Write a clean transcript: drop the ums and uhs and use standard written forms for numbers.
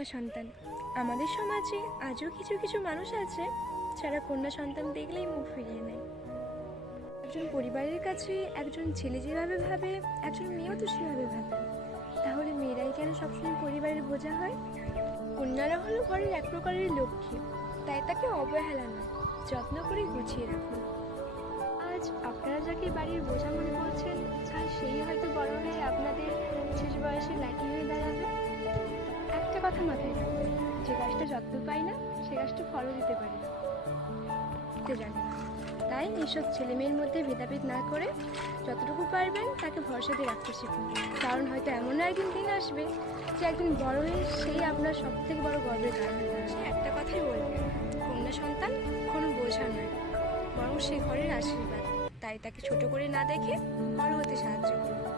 কন্যা সন্তান। আমাদের সমাজে আজও কিছু কিছু মানুষ আছে যারা কন্যা সন্তান দেখলেই মুখ ফিরিয়ে নেয়। একজন পরিবারের কাছে একজন ছেলে যেভাবে ভাবে, একজন মেয়েও তো সেভাবে ভাবে। তাহলে মেয়েরাই কেন সবসময় পরিবারের বোঝা হয়? কন্যারা হলো ঘরের এক প্রকারের লক্ষ্মী, তাই তাকে অবহেলা নয়, যত্ন করে গুছিয়ে রাখুন। আজ আপনারা যাকে বাড়ির বোঝা মনে করছেন, কাল সেই হয়তো বড় হয়ে আপনাদের শেষ বয়সে লাঠি হয়ে দাঁড়াবে। একটা কথা মাথায় রাখবেন, যে গাছটা যত্ন পায় না সে গাছটা ফলও দিতে পারে না। জানি না, তাই এইসব ছেলে মেয়ের মধ্যে ভেদাভেদ না করে যতটুকু পারবেন তাকে ভরসা দিয়ে রাখতে শিখুন। কারণ হয়তো এমনও একদিন দিন আসবে যে একদিন বড় হয়ে সেই আপনার সব থেকে বড় গর্বের কারণ হয়ে দাঁড়াবে। সে একটা কথাই বলবে, কন্যা সন্তান কোনো বোঝা নয়, বরং সে ঘরের আশীর্বাদ। তাই তাকে ছোট করে না দেখে বড় হতে সাহায্য করুন।